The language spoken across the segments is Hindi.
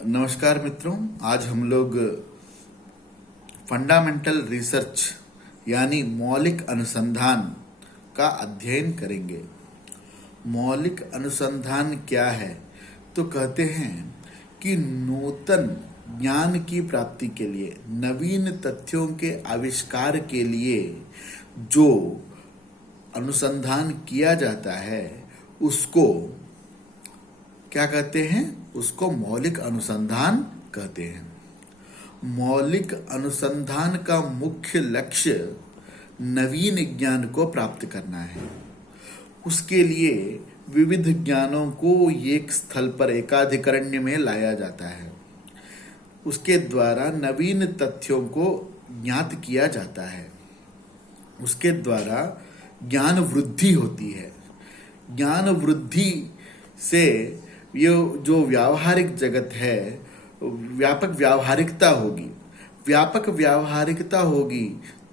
नमस्कार मित्रों, आज हम लोग फंडामेंटल रिसर्च यानी मौलिक अनुसंधान का अध्ययन करेंगे। मौलिक अनुसंधान क्या है? तो कहते हैं कि नूतन ज्ञान की प्राप्ति के लिए, नवीन तथ्यों के आविष्कार के लिए जो अनुसंधान किया जाता है उसको क्या कहते हैं? उसको मौलिक अनुसंधान कहते हैं। मौलिक अनुसंधान का मुख्य लक्ष्य नवीन ज्ञान को प्राप्त करना है। उसके लिए विविध ज्ञानों को एक स्थल पर एकाधिकरण्य में लाया जाता है। उसके द्वारा नवीन तथ्यों को ज्ञात किया जाता है। उसके द्वारा ज्ञान वृद्धि होती है। ज्ञान वृद्धि से ये जो व्यावहारिक जगत है, व्यापक व्यावहारिकता होगी। व्यापक व्यावहारिकता होगी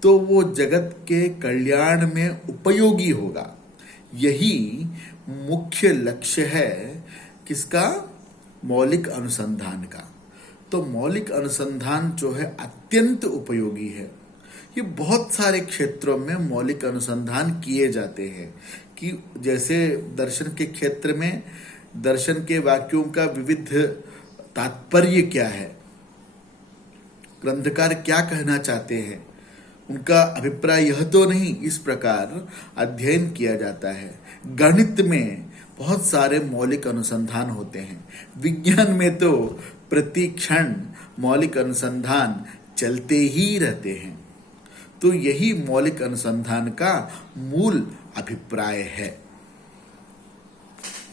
तो वो जगत के कल्याण में उपयोगी होगा। यही मुख्य लक्ष्य है किसका? मौलिक अनुसंधान का। तो मौलिक अनुसंधान जो है अत्यंत उपयोगी है। ये बहुत सारे क्षेत्रों में मौलिक अनुसंधान किए जाते हैं कि जैसे दर्शन के क्षेत्र में दर्शन के वाक्यों का विविध तात्पर्य क्या है, ग्रंथकार क्या कहना चाहते हैं, उनका अभिप्राय यह तो नहीं, इस प्रकार अध्ययन किया जाता है। गणित में बहुत सारे मौलिक अनुसंधान होते हैं। विज्ञान में तो प्रति क्षण मौलिक अनुसंधान चलते ही रहते हैं। तो यही मौलिक अनुसंधान का मूल अभिप्राय है।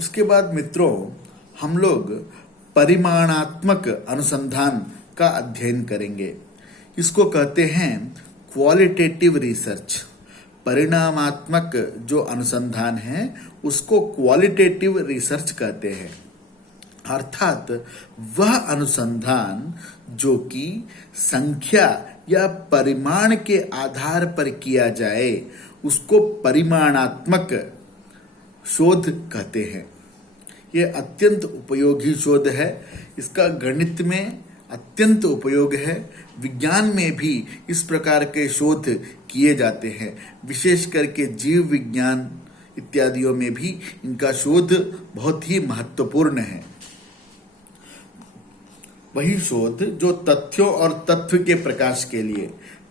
उसके बाद मित्रों, हम लोग परिमाणात्मक अनुसंधान का अध्ययन करेंगे। इसको कहते हैं क्वालिटेटिव रिसर्च। परिणामात्मक जो अनुसंधान है उसको क्वालिटेटिव रिसर्च कहते हैं। अर्थात वह अनुसंधान जो कि संख्या या परिमाण के आधार पर किया जाए उसको परिमाणात्मक शोध कहते हैं। यह अत्यंत उपयोगी शोध है। इसका गणित में अत्यंत उपयोग है। विज्ञान में भी इस प्रकार के शोध किए जाते हैं। विशेष करके जीव विज्ञान इत्यादियों में भी इनका शोध बहुत ही महत्वपूर्ण है। वही शोध जो तथ्यों और तत्व के प्रकाश के लिए,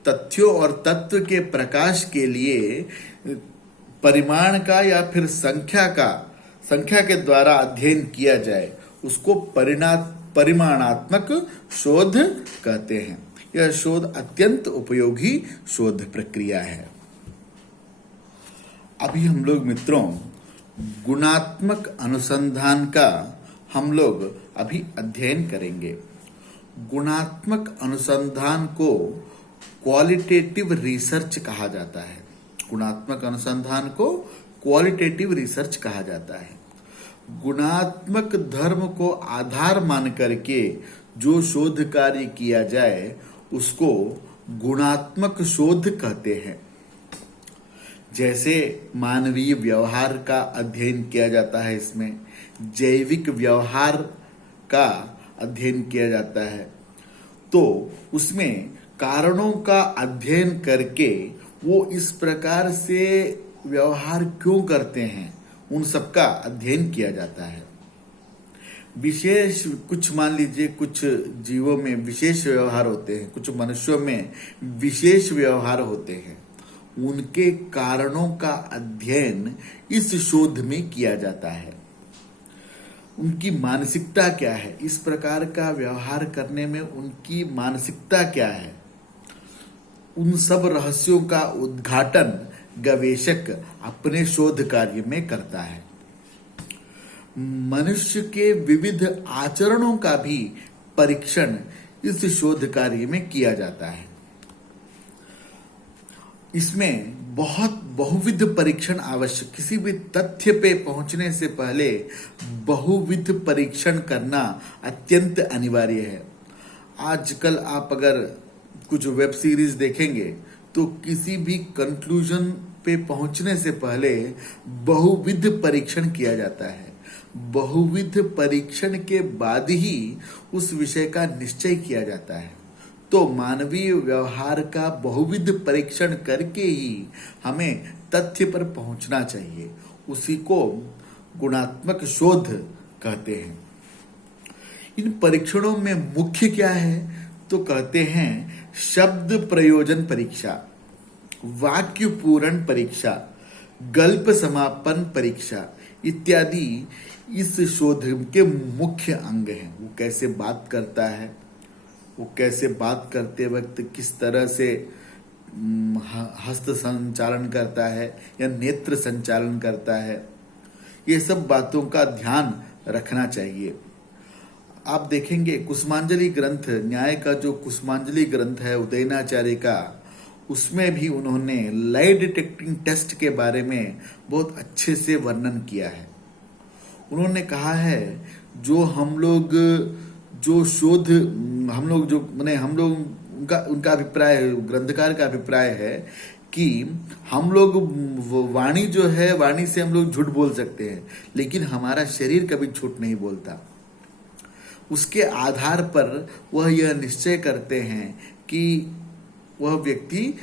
तथ्यों और तत्व के प्रकाश के लिए परिमाण का या फिर संख्या के द्वारा अध्ययन किया जाए उसको परिमाणात्मक शोध कहते हैं। यह शोध अत्यंत उपयोगी शोध प्रक्रिया है। अभी हम लोग मित्रों गुणात्मक अनुसंधान का हम लोग अभी अध्ययन करेंगे। गुणात्मक अनुसंधान को क्वालिटेटिव रिसर्च कहा जाता है। गुणात्मक अनुसंधान को क्वालिटेटिव रिसर्च कहा जाता है। गुणात्मक धर्म को आधार मान करके जो शोध कार्य किया जाए उसको गुणात्मक शोध कहते हैं। जैसे मानवीय व्यवहार का अध्ययन किया जाता है, इसमें जैविक व्यवहार का अध्ययन किया जाता है, तो उसमें कारणों का अध्ययन करके वो इस प्रकार से व्यवहार क्यों करते हैं उन सब का अध्ययन किया जाता है। विशेष कुछ मान लीजिए कुछ जीवों में विशेष व्यवहार होते हैं, कुछ मनुष्यों में विशेष व्यवहार होते हैं, उनके कारणों का अध्ययन इस शोध में किया जाता है। उनकी मानसिकता क्या है, इस प्रकार का व्यवहार करने में उनकी मानसिकता क्या है, उन सब रहस्यों का उद्घाटन गवेषक अपने शोध कार्य में करता है। मनुष्य के विविध आचरणों का भी परीक्षण इस शोध कार्य में किया जाता है। इसमें बहुत बहुविध परीक्षण आवश्यक। किसी भी तथ्य पे पहुंचने से पहले बहुविध परीक्षण करना अत्यंत अनिवार्य है। आजकल आप अगर कुछ वेब सीरीज देखेंगे तो किसी भी कंक्लूजन पे पहुंचने से पहले बहुविध परीक्षण किया जाता है। बहुविध परीक्षण के बाद ही उस विषय का निश्चय किया जाता है। तो मानवीय व्यवहार का बहुविध परीक्षण करके ही हमें तथ्य पर पहुंचना चाहिए। उसी को गुणात्मक शोध कहते हैं। इन परीक्षणों में मुख्य क्या है तो कहते हैं शब्द प्रयोजन परीक्षा, वाक्य पूरण परीक्षा, गल्प समापन परीक्षा इत्यादि इस शोध के मुख्य अंग हैं। वो कैसे बात करता है, वो कैसे बात करते वक्त किस तरह से हस्त संचालन करता है या नेत्र संचालन करता है, ये सब बातों का ध्यान रखना चाहिए। आप देखेंगे कुसुमांजलि ग्रंथ, न्याय का जो कुसुमांजलि ग्रंथ है उदयनाचार्य का, उसमें भी उन्होंने लाई डिटेक्टिंग टेस्ट के बारे में बहुत अच्छे से वर्णन किया है। उन्होंने कहा है जो हम लोग जो शोध हम लोग जो माने हम लोग उनका अभिप्राय, ग्रंथकार का अभिप्राय है कि हम लोग वाणी जो है, वाणी से हम लोग झूठ बोल सकते हैं, लेकिन हमारा शरीर कभी झूठ नहीं बोलता। उसके आधार पर वह यह निश्चय करते हैं कि वह व्यक्ति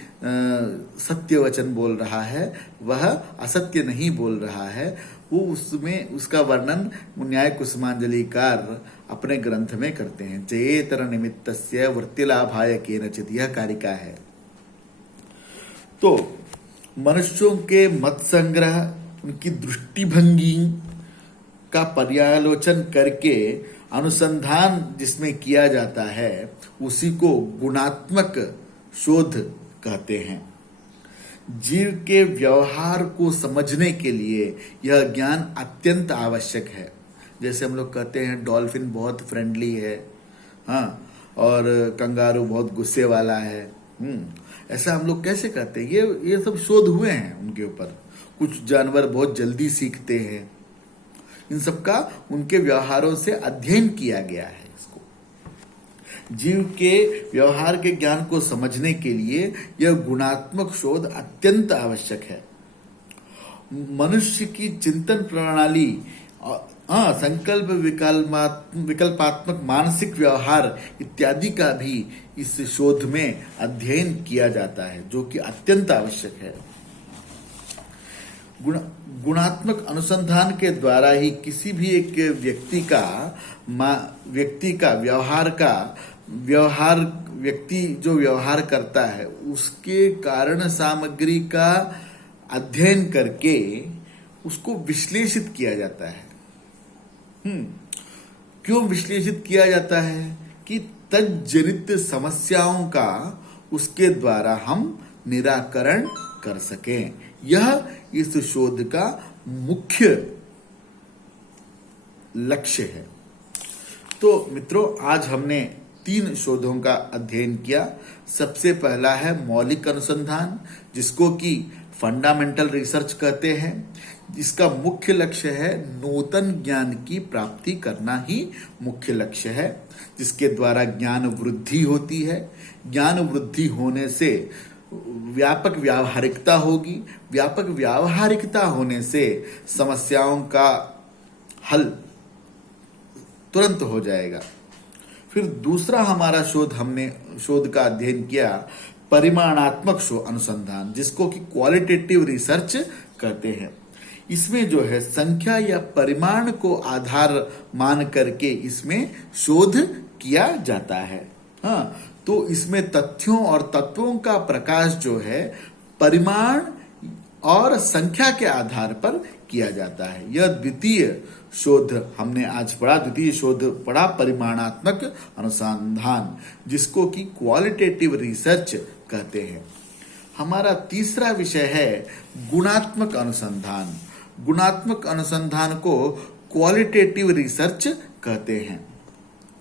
सत्य वचन बोल रहा है, वह असत्य नहीं बोल रहा है। वो उसमें उसका वर्णन न्याय कुसुमांजलिकार अपने ग्रंथ में करते हैं। जयेतर निमित्तस्य वृत्तिलाभाय केनचित, यह कारिका है। तो मनुष्यों के मत संग्रह, उनकी दृष्टिभंगी का पर्यालोचन करके अनुसंधान जिसमें किया जाता है उसी को गुणात्मक शोध कहते हैं। जीव के व्यवहार को समझने के लिए यह ज्ञान अत्यंत आवश्यक है। जैसे हम लोग कहते हैं डॉल्फिन बहुत फ्रेंडली है, हाँ, और कंगारू बहुत गुस्से वाला है। ऐसा हम लोग कैसे कहते हैं? ये सब शोध हुए हैं उनके ऊपर। कुछ जानवर बहुत जल्दी सीखते हैं। इन सब का उनके व्यवहारों से अध्ययन किया गया है। इसको जीव के व्यवहार के ज्ञान को समझने के लिए यह गुणात्मक शोध अत्यंत आवश्यक है। मनुष्य की चिंतन प्रणाली, संकल्प, विकल्पात्मक मानसिक व्यवहार इत्यादि का भी इस शोध में अध्ययन किया जाता है, जो कि अत्यंत आवश्यक है। गुणात्मक अनुसंधान के द्वारा ही किसी भी एक व्यक्ति जो व्यवहार करता है उसके कारण सामग्री का अध्ययन करके उसको विश्लेषित किया जाता है। क्यों विश्लेषित किया जाता है? कि तज्जनित समस्याओं का उसके द्वारा हम निराकरण कर सकें। यह इस शोध का मुख्य लक्ष्य है। तो मित्रों, आज हमने 3 शोधों का अध्ययन किया। सबसे पहला है मौलिक अनुसंधान, जिसको कि फंडामेंटल रिसर्च कहते हैं। इसका मुख्य लक्ष्य है नूतन ज्ञान की प्राप्ति करना ही मुख्य लक्ष्य है, जिसके द्वारा ज्ञान वृद्धि होती है। ज्ञान वृद्धि होने से व्यापक व्यावहारिकता होगी। व्यापक व्यावहारिकता होने से समस्याओं का हल तुरंत हो जाएगा। फिर दूसरा हमारा शोध का अध्ययन किया परिमाणात्मक अनुसंधान, जिसको कि क्वालिटेटिव रिसर्च कहते हैं। इसमें जो है संख्या या परिमाण को आधार मान करके इसमें शोध किया जाता है। हाँ, तो इसमें तथ्यों और तत्वों का प्रकाश जो है परिमाण और संख्या के आधार पर किया जाता है। यह द्वितीय शोध हमने आज पढ़ा। द्वितीय शोध पढ़ा परिमाणात्मक अनुसंधान, जिसको कि क्वालिटेटिव रिसर्च कहते हैं। हमारा तीसरा विषय है गुणात्मक अनुसंधान। गुणात्मक अनुसंधान को क्वालिटेटिव रिसर्च कहते हैं।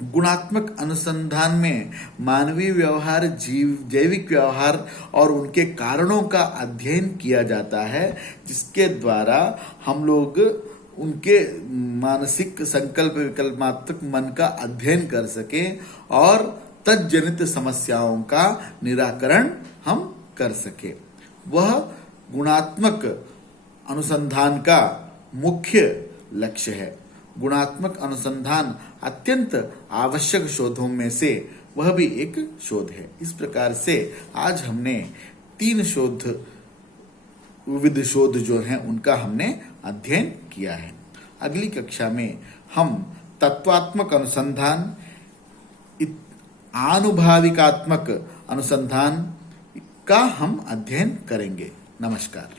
गुणात्मक अनुसंधान में मानवीय व्यवहार, जैविक व्यवहार और उनके कारणों का अध्ययन किया जाता है, जिसके द्वारा हम लोग उनके मानसिक संकल्प विकल्पात्मक मन का अध्ययन कर सकें और तज्जनित समस्याओं का निराकरण हम कर सकें। वह गुणात्मक अनुसंधान का मुख्य लक्ष्य है। गुणात्मक अनुसंधान अत्यंत आवश्यक शोधों में से वह भी एक शोध है। इस प्रकार से आज हमने 3 विविध शोध जो हैं उनका हमने अध्ययन किया है। अगली कक्षा में हम तत्वात्मक अनुसंधान, आनुभाविकात्मक अनुसंधान का हम अध्ययन करेंगे। नमस्कार।